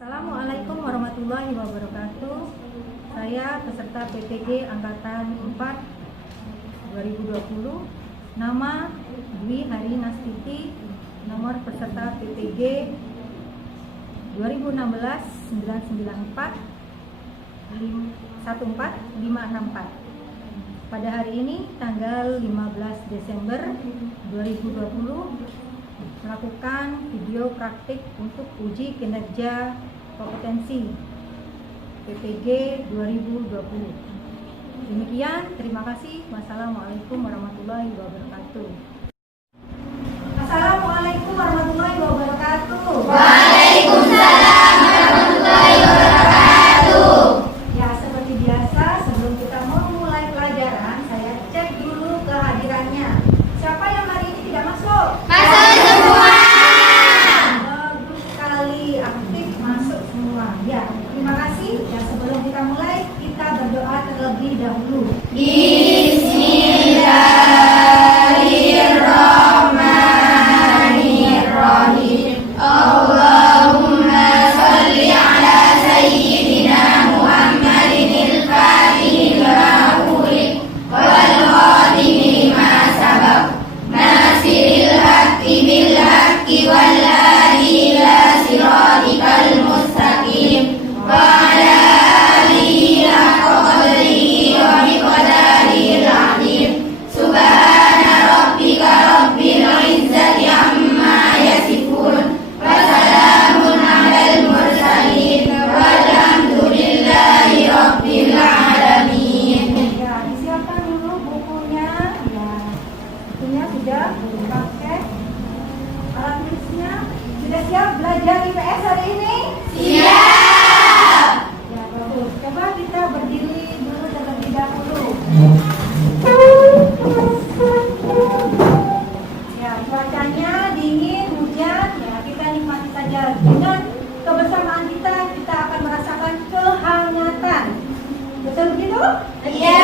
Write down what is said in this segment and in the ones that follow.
Assalamualaikum warahmatullahi wabarakatuh. Saya peserta PPG Angkatan 4 2020. Nama Dwi Hari Nastiti. Nomor peserta PPG 2016 994 14564. Pada hari ini tanggal 15 Desember 2020 melakukan video praktik untuk uji kinerja kompetensi PPG 2020. Demikian, terima kasih. Wassalamualaikum warahmatullahi wabarakatuh. Assalamualaikum warahmatullahi wabarakatuh. Waalaikumsalam warahmatullahi wabarakatuh. Ya, seperti biasa, sebelum kita memulai pelajaran, saya cek dulu kehadirannya. Siapa yang hari ini tidak masuk? Masuk semua. Bagus sekali, aktif masuk semua. Ya, terima kasih. Ya, sebelum kita mulai, kita berdoa terlebih dahulu. Bismillahirrahmanirrahim. Allahumma sholli ala sayyidina Muhammadin al-fatih lima ughliq wal khatimi lima sabaq nasiril haqqi bil haqqi wal hadi ila siratikal mustaqim wa ala alihi haqqa qadrihi wa miqdarihil azim. Subhana rabbika rabbil izzati amma yasifun wa salamun alal mursalin walhamdulillahi rabbil alamin. Ya, disiapkan dulu bukunya. Ya, bukunya sudah dipakai. Alat tulisnya sudah siap belajar IPS hari ini? Siap. Ya, bagus. Coba kita berdiri dulu terlebih dahulu. Ya, cuacanya dingin, hujan. Ya, kita nikmati saja. Dengan kebersamaan kita akan merasakan kehangatan. Betul begitu? Iya.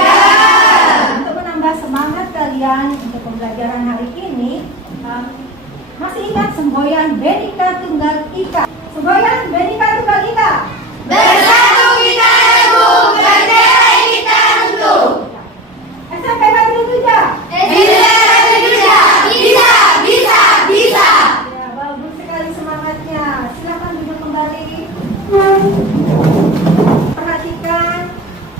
Untuk menambah semangat kalian untuk pembelajaran hari ini, masih ingat semboyan Bhinneka Tunggal Ika? Semboyan Bhinneka Tunggal Ika. Bersatu kita teguh, bendera kita runtuh. SMP Batu Tuja. Bisa, bisa, bisa, bisa. Ya, bagus sekali semangatnya. Silakan duduk kembali. Perhatikan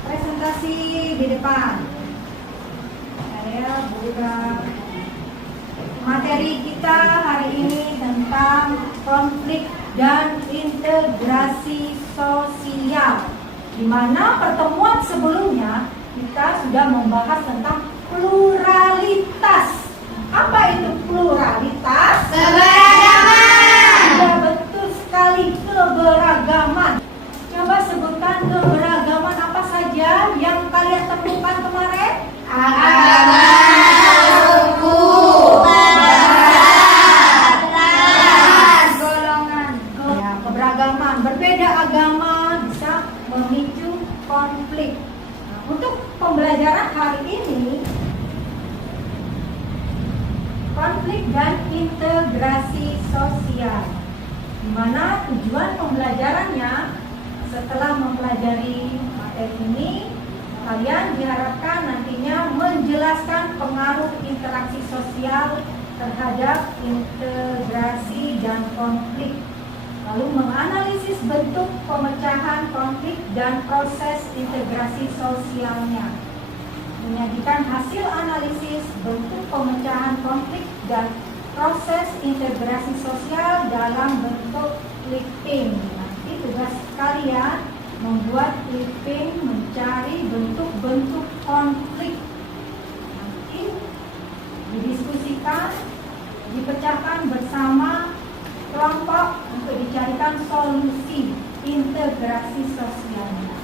presentasi di depan. Saya buka materi kita hari ini tentang konflik dan integrasi sosial. Di mana pertemuan sebelumnya kita sudah membahas tentang pluralitas. Apa itu pluralitas? Keberagaman. Ya, betul sekali, keberagaman. Coba sebutkan keberagaman apa saja yang kalian temukan kemarin? Agama, suku, bahasa, ras, golongan. Ya, keberagaman. Berbeda agama bisa memicu konflik. Nah, untuk pembelajaran hari ini, konflik dan integrasi sosial, di mana tujuan pembelajarannya setelah mempelajari materi ini, kalian diharapkan nantinya menjelaskan pengaruh interaksi sosial terhadap integrasi dan konflik, lalu menganalisis bentuk pemecahan konflik dan proses integrasi sosialnya, menyajikan hasil analisis bentuk pemecahan konflik dan proses integrasi sosial dalam bentuk clipping. Nanti tugas kalian membuat clipping mencari bentuk-bentuk konflik. Nanti didiskusikan, dipecahkan bersama kelompok untuk dicarikan solusi integrasi sosialnya.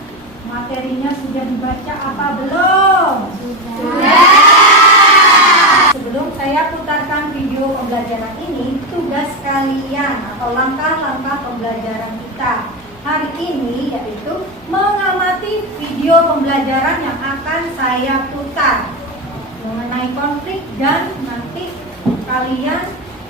Materinya sudah dibaca apa belum? Sudah. Sebelum saya putarkan video pembelajaran ini, tugas kalian atau langkah-langkah pembelajaran kita hari ini yaitu mengamati video pembelajaran yang akan saya putar mengenai konflik, dan nanti kalian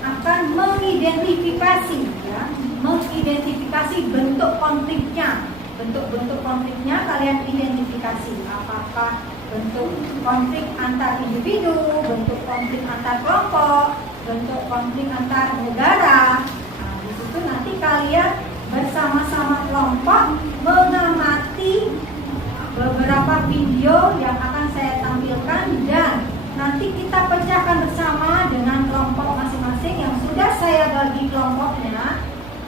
akan mengidentifikasi, ya, mengidentifikasi bentuk konfliknya. Bentuk-bentuk konfliknya kalian identifikasi. Apakah bentuk konflik antar individu, bentuk konflik antar kelompok, bentuk konflik antar negara. Nah, di situ nanti kalian bersama-sama kelompok mengamati beberapa video yang akan saya tampilkan, dan nanti kita pecahkan bersama dengan kelompok masing-masing yang sudah saya bagi kelompoknya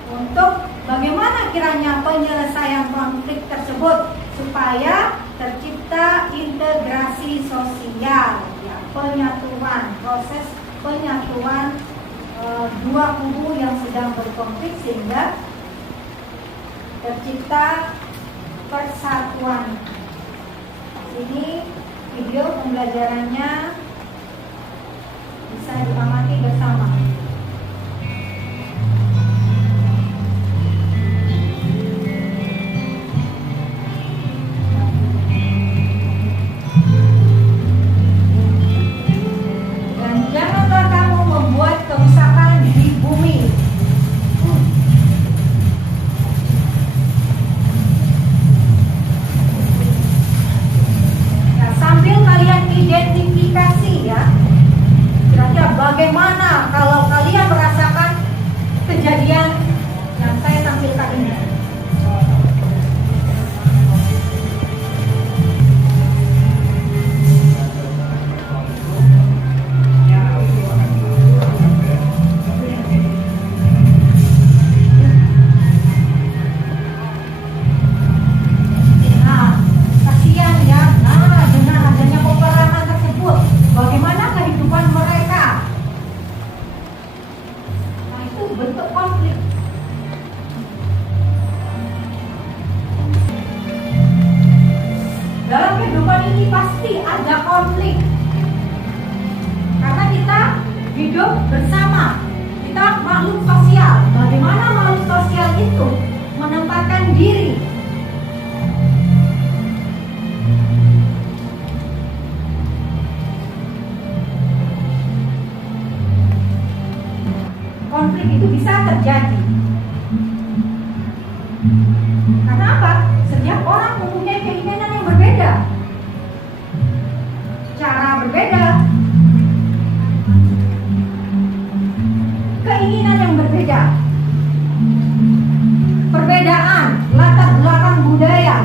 untuk bagaimana kiranya penyelesaian konflik tersebut supaya tercipta integrasi sosial, ya, penyatuan, proses penyatuan dua kubu yang sedang berkonflik sehingga tercipta persatuan. Ini video pembelajarannya bisa diamati bersama. Dan janganlah kamu membuat kerusakan di bumi. Nah, sambil kalian identifikasi, ya, kira-kira bagaimana kalau kalian merasakan kejadian yang saya tampilkan ini. Nah, kasihan, ya. Nah, dengan adanya peperangan tersebut, bagaimana kehidupan mereka? Nah, itu bentuk konflik. Dalam kehidupan ini pasti ada konflik. Karena kita hidup bersama. Kita makhluk sosial. Bagaimana makhluk sosial itu menempatkan diri? Konflik itu bisa terjadi. Karena apa? Setiap orang mempunyai keinginan yang berbeda, cara berbeda, keinginan yang berbeda, perbedaan latar belakang budaya.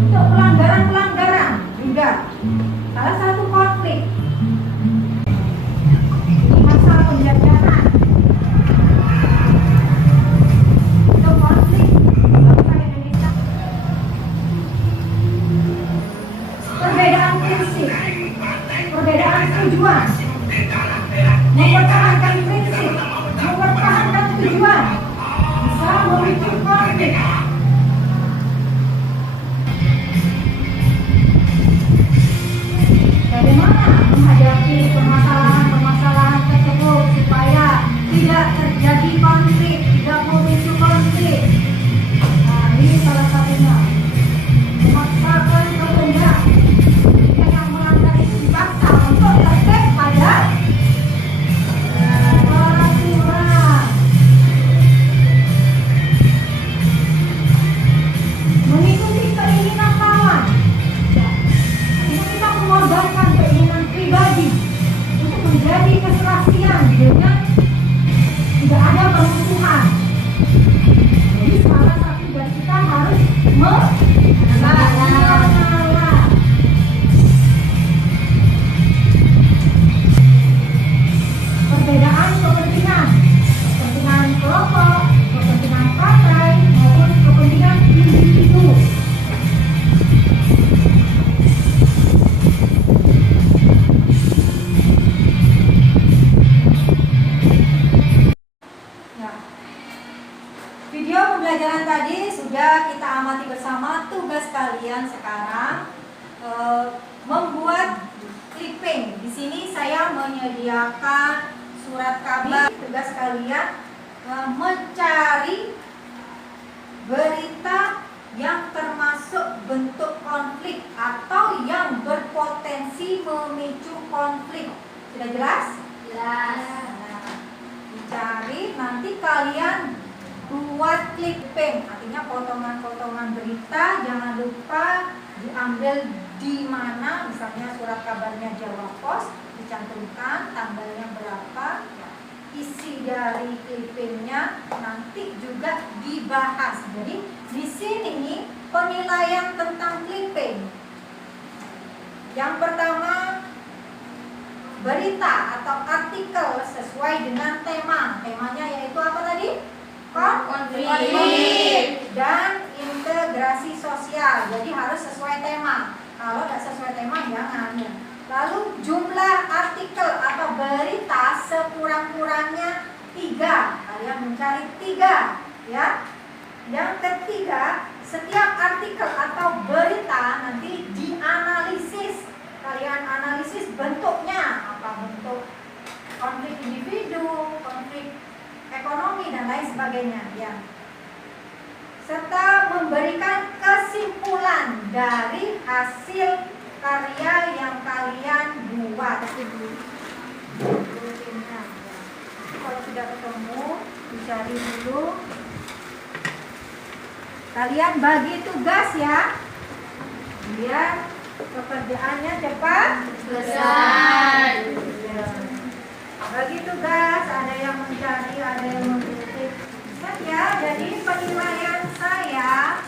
Untuk pelanggaran-pelanggaran juga salah satu konflik. Ini masalah penjajahan. Untuk konflik bangsa Indonesia. Perbedaan prinsip, perbedaan tujuan, mempertahankan prinsip, mempertahankan tujuan bisa memicu konflik. Bagaimana menghadapi permasalahan-permasalahan tersebut supaya tidak terjadi konflik, tidak memicu konflik. Nah, ini salah satunya. Memaksakan kehendak yang melanggar isi bangsa untuk tertib pada peraturan. Mengikuti keinginan kawan. Kita mengorbankan keinginan pribadi untuk menjadi keserasian dengan tidak ada permusuhan. Jadi salah satu dari kita harus mengalah. Perbedaan kepentingan, kepentingan kelompok, kepentingan partai maupun kepentingan individu. Video pembelajaran tadi sudah kita amati bersama. Tugas kalian sekarang membuat clipping. Di sini saya menyediakan surat kabar. Tugas kalian mencari berita yang termasuk bentuk konflik atau yang berpotensi memicu konflik. Sudah jelas? Jelas. Nah, dicari, nanti kalian buat clipping, artinya potongan-potongan berita. Jangan lupa diambil di mana, misalnya surat kabarnya Jawa Pos, dicantumkan tanggalnya berapa, isi dari clippingnya nanti juga dibahas. Jadi di sini penilaian tentang clipping. Yang pertama, berita atau artikel sesuai dengan tema. Temanya yaitu apa tadi? Konflik dan integrasi sosial. Jadi harus sesuai tema. Kalau tidak sesuai tema jangan. Lalu jumlah artikel atau berita sekurang-kurangnya 3. Kalian mencari 3, ya. Yang ketiga, setiap artikel atau berita nanti dianalisis. Kalian analisis bentuknya, apa bentuk konflik individu, konflik ekonomi dan lain sebagainya, ya. Serta memberikan kesimpulan dari hasil karya yang kalian buat. Kalau sudah ketemu, dicari dulu. Kalian bagi tugas ya, biar pekerjaannya cepat Selesai. Ya. Bagi tugas, ada yang mencari, ada yang mengkritik. Ingat ya, jadi penilaian saya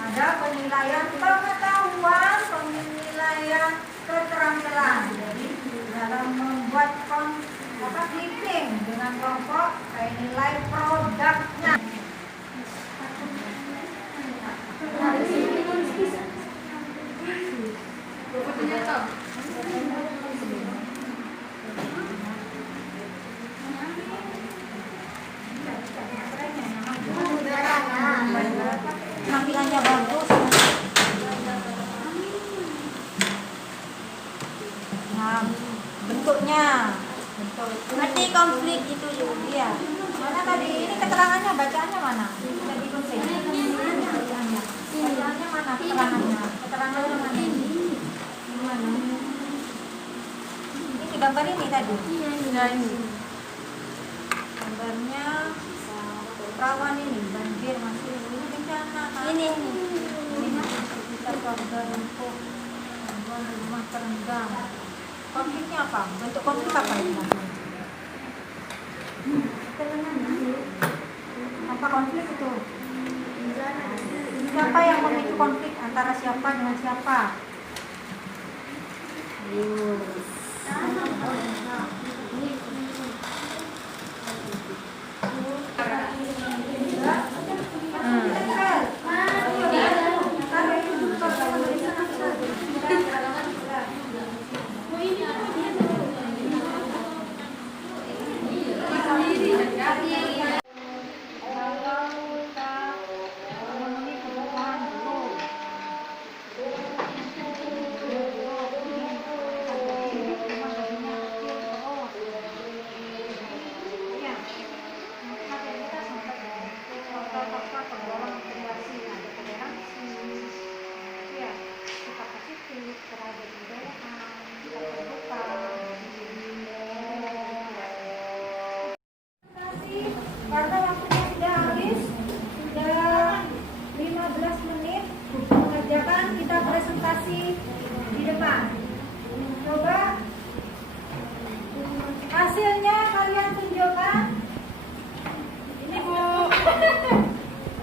ada penilaian pengetahuan, penilaian keterampilan. Jadi dalam membuat clipping dengan kelompok, saya nilai produknya. Tampilannya bagus. Nah, bentuknya. Berarti konflik itu juga. Iya. Mana tadi? Ini keterangannya, bacaannya mana? Bisa digunting. Bacaannya. Bacaannya mana? Keterangannya. Keterangannya mana? Mana? Ini gambar ini tadi. Gambarnya rawan ini, banjir masih ini bencana. Ini. Kita keluarga lumpuh, rumah terendam. Konfliknya apa? Bentuk konflik apa ini? Apa konflik itu? Siapa yang memicu konflik antara siapa dengan siapa? Karena waktunya sudah habis, sudah 15 menit mengerjakan kita presentasi di depan. Coba hasilnya kalian tunjukkan. Ini Bu.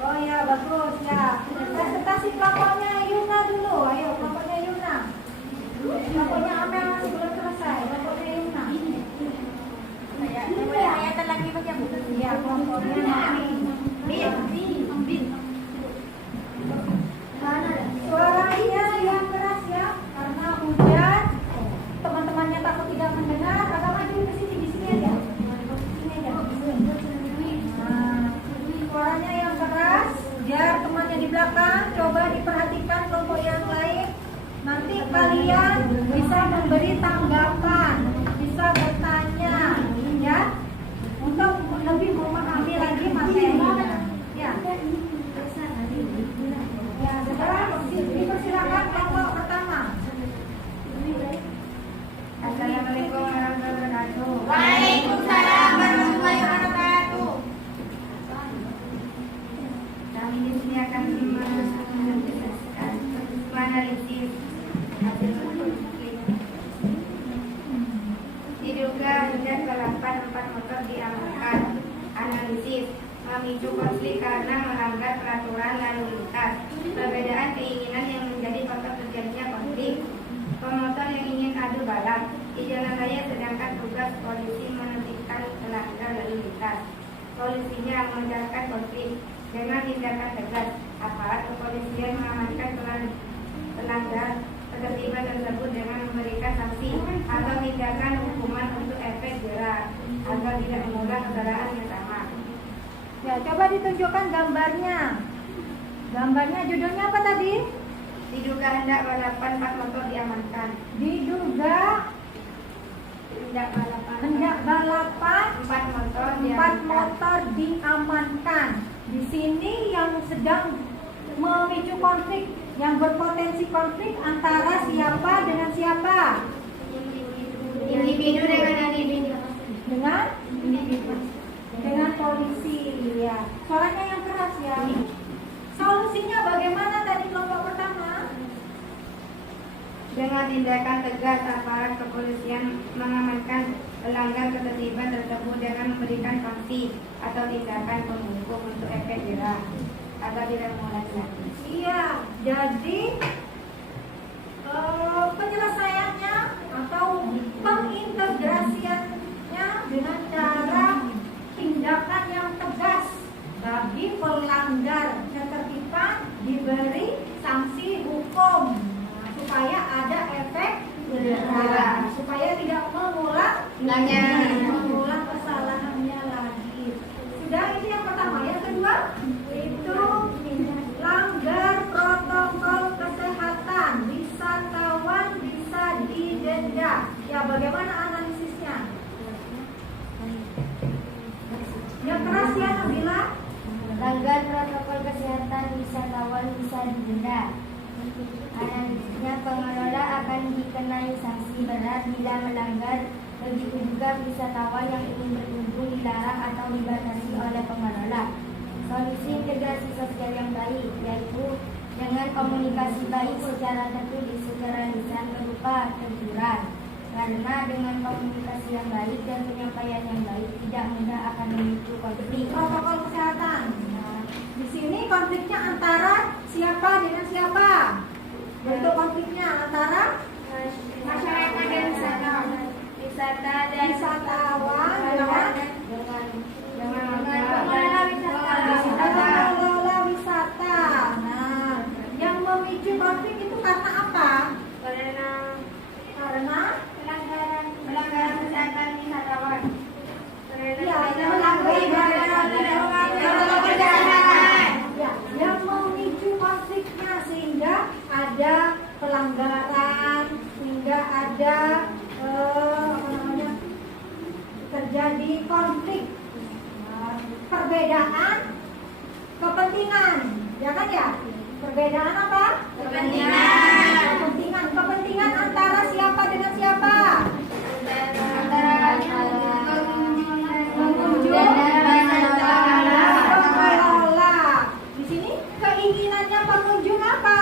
Oh ya, bagus ya. Presentasi kelompoknya Yuna dulu. Ayo, kelompoknya Yuna. Kelompoknya Amel masih belum selesai. Kelompoknya Yuna. Saya lagi baca buku. Ya, kelompoknya Mami. Bin. Suaranya yang keras ya, karena hujan. Teman-temannya takut tidak mendengar. Agak maju ke sini, di sini aja. Sini aja. Nah, suaranya yang keras, biar temannya di belakang. Coba diperhatikan kelompok yang lain. Nanti kalian bisa memberi tanggapan, bisa bertanya, ya, untuk lebih memahami lagi. memicu konflik karena melanggar peraturan lalu lintas. Perbedaan keinginan yang menjadi faktor terjadinya konflik. Pemotor yang ingin adu balap di jalan raya sedangkan tugas polisi menertibkan pelanggar lalu lintas. Solusinya mengedarkan konflik dengan tindakan tegas. Aparat kepolisian mengamankan pelanggar ketertiban tersebut dengan memberikan sanksi atau tindakan hukuman untuk efek jerah agar tidak mengulang kesalahan yang sama. Ya, coba ditunjukkan gambarnya. Gambarnya judulnya apa tadi? Diduga hendak balapan 4 motor diamankan. Diduga Hendak balapan hendak balapan 4 motor 4 diamankan. motor diamankan. Di sini yang sedang memicu konflik, yang berpotensi konflik antara siapa dengan siapa? Individu dengan individu. Dengan polisi, ya. Suaranya yang keras ya. Solusinya bagaimana tadi kelompok pertama? Dengan tindakan tegas, aparat kepolisian mengamankan pelanggar ketertiban tersebut dengan memberikan sanksi atau tindakan penghukum untuk efek jerah agar tidak mengulangi lagi. Iya, jadi penyelesaiannya atau pengintegrasiannya dengan cara tindakan yang tegas bagi pelanggar ketertiban diberi sanksi hukum. Supaya ada efek jerah, supaya tidak mengulang kesalahannya lagi. Sudah, itu yang pertama. Yang kedua itu langgar protokol kesehatan, wisatawan bisa didenda. Ya, bagaimana analisisnya? Yang keras ya, Nabila. Langgar protokol kesehatan wisatawan bisa didenda. Analisisnya, pengelola akan dikenai sanksi berat bila melanggar. Begitu juga wisatawan yang ingin berkunjung dilarang atau dibatasi oleh pengelola. Solusi integrasi sosial yang baik yaitu dengan komunikasi baik secara tertulis, secara lisan berupa teguran. Karena dengan komunikasi yang baik dan penyampaian yang baik tidak mudah akan memicu konflik. Protokol kesehatan. Nah, di sini konfliknya antara siapa dengan siapa? Bentuk konfliknya antara Masyarakat dan wisatawan pengelola wisata. Nah, yang memicu konflik itu karena apa? Karena pelanggaran kesehatan wisatawan. ya, yang memicu konfliknya sehingga ada pelanggaran, sehingga ada terjadi konflik. Perbedaan kepentingan, ya kan ya? Perbedaan apa? Kepentingan antara siapa dengan siapa? Pengunjung dan pengelola. Di sini keinginannya pengunjung apa?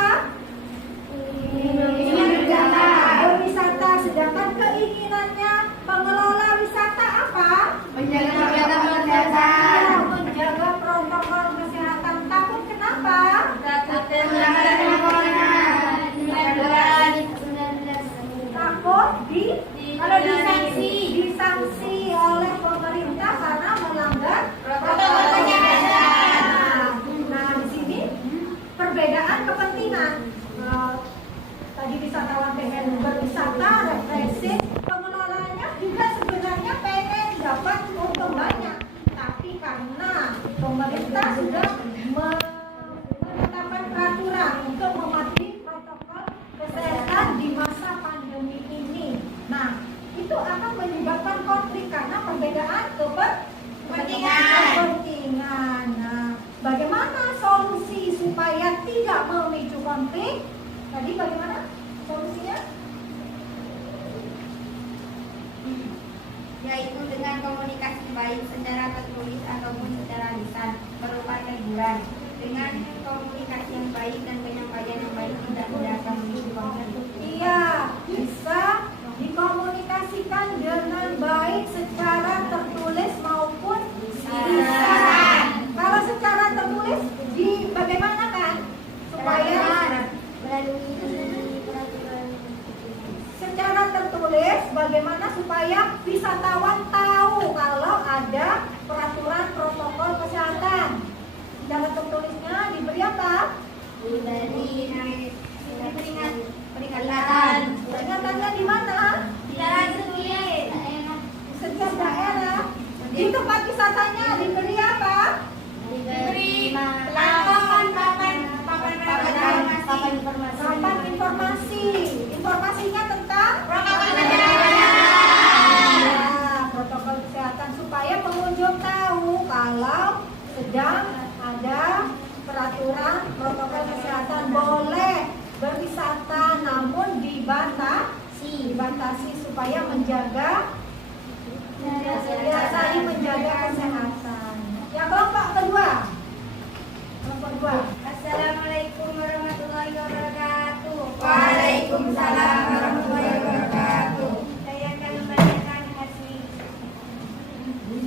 Berwisata, sedangkan keinginannya pengelola wisata apa? Menjaga kesehatan. Menjaga protokol kesehatan. Takut kenapa? Takut disanksi oleh pemerintah karena melanggar protokol kesehatan. Nah, di sini perbedaan kepentingan. Tadi wisatawan pengen berwisata, refreshing, pengelolanya juga sebenarnya pengen dapat untung banyak, tapi karena pemerintah sudah menetapkan peraturan untuk mematuhi protokol kesehatan di masa pandemi ini. Nah, itu akan menyebabkan konflik karena perbedaan kepentingan. Nah, bagaimana solusi supaya tidak memicu konflik? Tadi bagaimana solusinya? Yaitu dengan komunikasi baik secara tertulis ataupun secara lisan berupa teguran. Dengan komunikasi yang baik dan penyampaian yang baik tidak akan memicu konflik. Iya, bisa dikomunikasikan dengan baik secara tertulis maupun lisan. Kalau yang ada peraturan protokol kesehatan boleh berwisata, namun dibatasi supaya menjaga saling menjaga kesehatan. Ya, kelompok kedua. Assalamualaikum warahmatullahi wabarakatuh. Waalaikumsalam warahmatullahi wabarakatuh. Saya akan membacakan hasil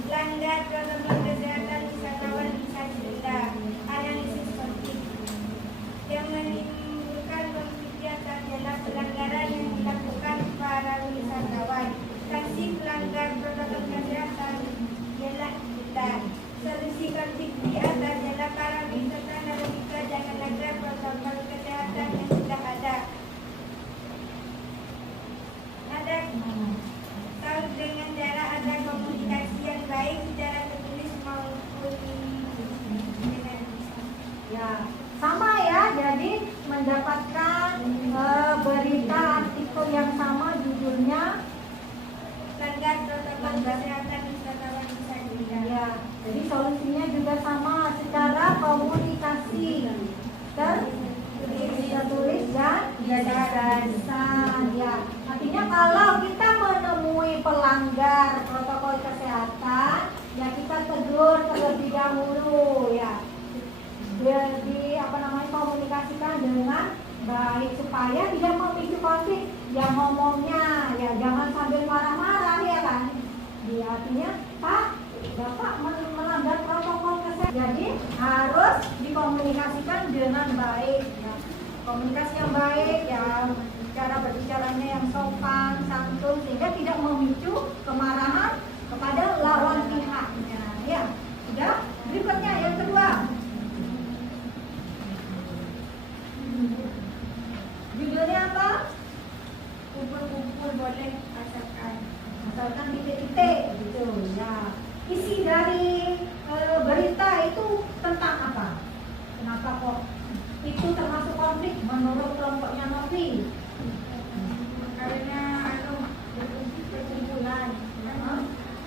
langgar protokol kesehatan wisatawan bisa cerita analisis konflik yang menimbulkan konflik adalah pelanggaran yang dilakukan para wisatawan. Sanksi pelanggar protokol kesehatan ialah kita. Solusi konflik di atas adalah para wisatawan jangan langgar protokol kesehatan yang sudah ada. Tahu dengan cara ada komunikasi yang baik secara tertulis maupun dengan Ya, sama ya. Jadi mendapatkan berita artikel yang sama, judulnya langgar protokol kesehatan wisatawan bisa dilihat. ya. Jadi solusinya juga sama, secara komunikasi tertulis dan lisan. Ya, artinya kalau kita menemui pelanggar protokol kesehatan, ya kita tegur terlebih dahulu ya. Komunikasikan dengan baik supaya tidak memicu konflik. Yang ngomongnya ya jangan sambil marah-marah ya kan. Dia artinya Pak, Bapak melanggar protokol kesehatan. Jadi harus dikomunikasikan dengan baik. Ya. Komunikasi yang baik ya, cara berbicaranya yang sopan, santun sehingga tidak memicu kemarahan kepada lawan pihaknya. Ya, sudah. Berikutnya yang kedua. Judulnya apa? Kumpul-kumpul boleh asalkan di titik gitu ya. Isi dari berita itu tentang apa? Kenapa kok itu termasuk konflik menurut kelompoknya Novi? karena berkumpulan.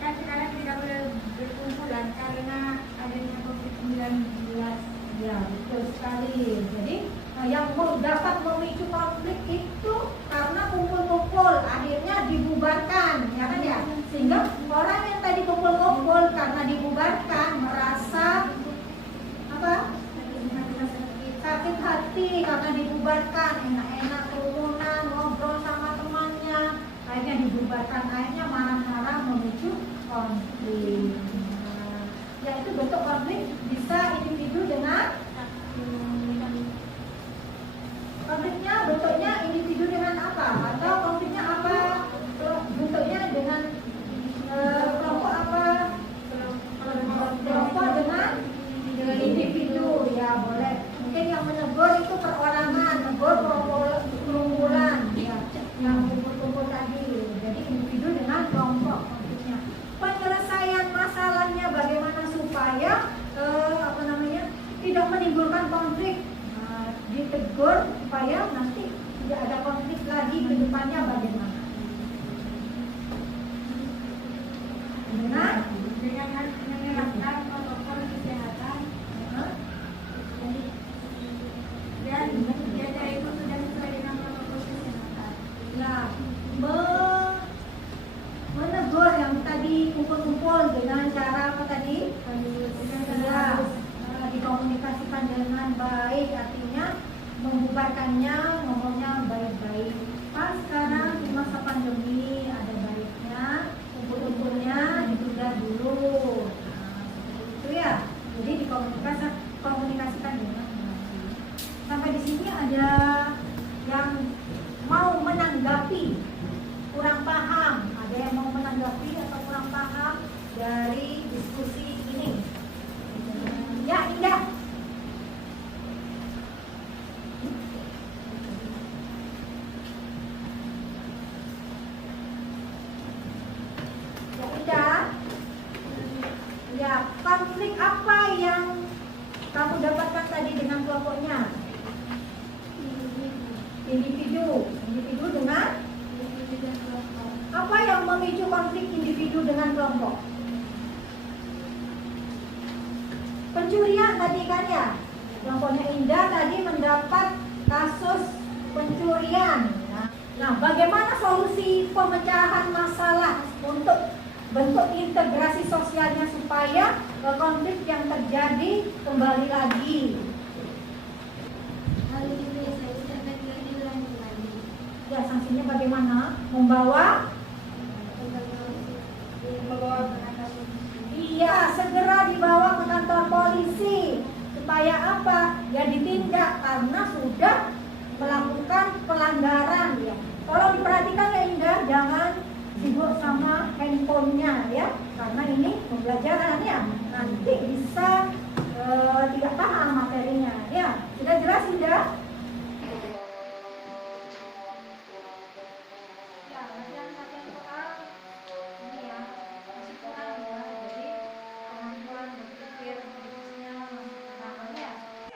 Kan sekarang tidak boleh berkumpulan karena adanya COVID-19. Ya, betul sekali. Jadi yang dapat memicu konflik itu karena kumpul-kumpul akhirnya dibubarkan, ya kan ya? Sehingga orang yang tadi kumpul-kumpul karena dibubarkan merasa apa? Sakit hati karena dibubarkan, enak-enak kerumunan, ngobrol sama temannya, akhirnya dibubarkan, akhirnya marah-marah memicu konflik. Ya, itu bentuk konflik bisa individu dengan konfliknya bentuknya individu dengan apa? Atau konfliknya apa? Bentuknya dengan kelompok apa? Kelompok dengan individu, ya boleh. Mungkin yang menegur itu perorangan, menegur kerumunan, ya, yang kumpul-kumpul tadi. Jadi individu dengan kelompok konfliknya. Penyelesaian masalahnya bagaimana supaya tidak menimbulkan konflik. Ditegur supaya nanti tidak ada konflik lagi ke depannya bagaimana? Dengan menerapkan protokol kesehatan dan biaya itu sudah sesuai dengan protokol kesehatan. Ya, menegur yang tadi kumpul-kumpul dengan cara apa tadi? Ya, dikomunikasikan dengan baik, artinya membubarkannya ngomongnya baik-baik. Pas sekarang di masa pandemi ada baiknya kumpul-kumpulnya ditunda dulu. Seperti itu ya. Jadi dikomunikasikan dengan baik. Sampai di sini ada yang mau menanggapi kurang paham, ada yang mau menanggapi atau kurang paham dari diskusi ini. Ya, Indah. Ya, Indah. Ya, konflik apa yang kamu dapatkan tadi dengan kelompoknya? Individu dengan apa yang memicu konflik individu dengan kelompok? pencurian tadi kan ya. Yang punya Indah tadi mendapat kasus pencurian. Nah, bagaimana solusi pemecahan masalah untuk bentuk integrasi sosialnya supaya konflik yang terjadi kembali lagi? Hal ini biasanya dapat dilanjuti. Ya, sanksinya bagaimana? Membawa iya, segera dibawa ke kantor polisi. Supaya apa? Ya ditindak karena sudah melakukan pelanggaran ya. Tolong diperhatikan ya Indah, jangan sibuk sama handphonenya ya. Karena ini pembelajaran ya. Nanti bisa tidak paham materinya ya. Sudah jelas Indah?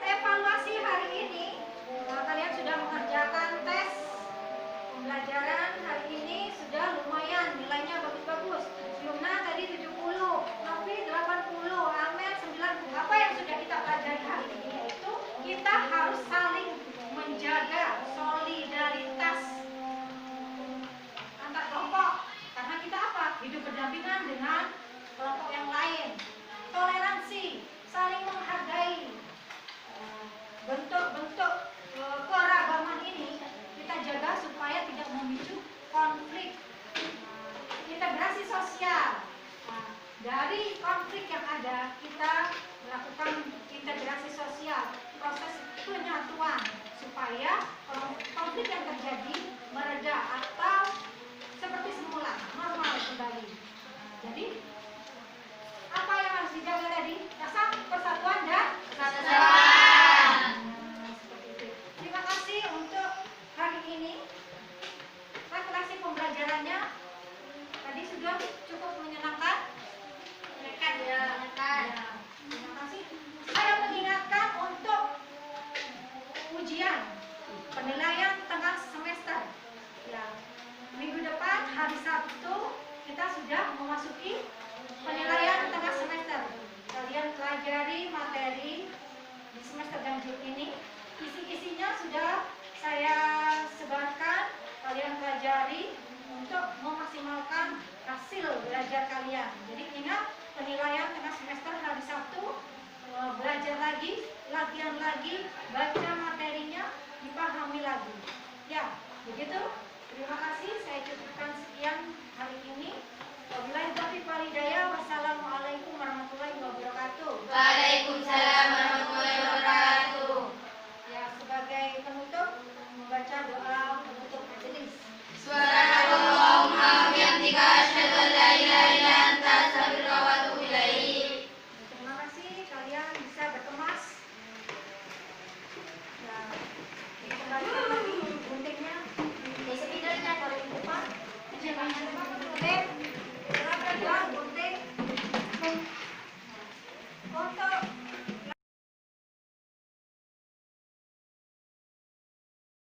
Evaluasi hari ini, kalian sudah mengerjakan tes pembelajaran hari ini, sudah lumayan, nilainya bagus-bagus. Yumna tadi 70, Novi 80, Amer 90. Apa yang sudah kita pelajari hari ini yaitu kita harus saling menjaga solidaritas antar kelompok. Karena kita apa? Hidup berdampingan dengan kelompok yang lain. Toleransi, saling menghargai. Bentuk-bentuk keragaman ini kita jaga supaya tidak memicu konflik. Integrasi sosial. Nah, dari konflik yang ada kita melakukan integrasi sosial, proses penyatuan supaya konflik yang terjadi mereda atau seperti semula normal kembali. Jadi apa yang harus dijaga tadi? Rasa persatuan dan kesatuan. Seperti itu. Terima kasih untuk hari ini. Refleksi pembelajarannya tadi sudah cukup menyenangkan. Ya. Terima kasih. Saya mengingatkan untuk ujian penilaian tengah semester. Ya. Minggu depan hari Sabtu kita sudah memasuki penilaian tengah semester. Kalian pelajari materi di semester ganjil ini. Isi-isinya sudah saya sebarkan. Kalian pelajari untuk memaksimalkan hasil belajar kalian. Jadi ingat penilaian tengah semester hari Sabtu. Belajar lagi, latihan lagi, baca materinya, dipahami lagi. Ya, begitu. Terima kasih. Saya cukupkan sekian hari ini. Wabillahi taufiq.